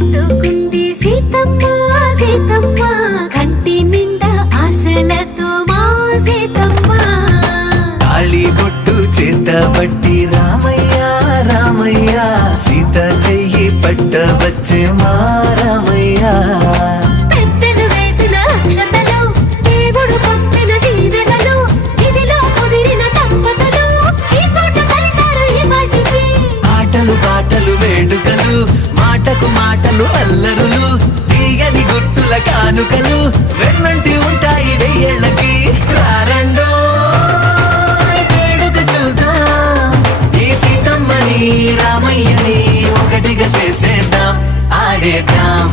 పెట్టుకుంది సీతమ్మ సీతమ్మ కంటి నిండా ఆశలతో మా సీతమ్మ తాళి బొట్టు చేత పట్టి రామయ్య రామయ్య సీత చెయ్యి పట్ట వచ్చే మా రామయ్య పెద్దలు వేసిన అక్షతలు దేవుడు పంపిన దీవెనలు ఇవిలో కుదిరిన దంపతులు ఈ చోట కలిసారు ఈ వాటికి ఆటలు పాటలు వేడుకలు మాటకు మాటలు అల్లరులు తీయని గుర్తుల కానుకలు వెన్నంటి ఉంటాయి వెయ్యేళ్ళకి రారండో వేడుక చూద్దాం ఈ సీతమ్మని రామయ్యని ఒకటిగా చేసేద్దాం ఆడేద్దాం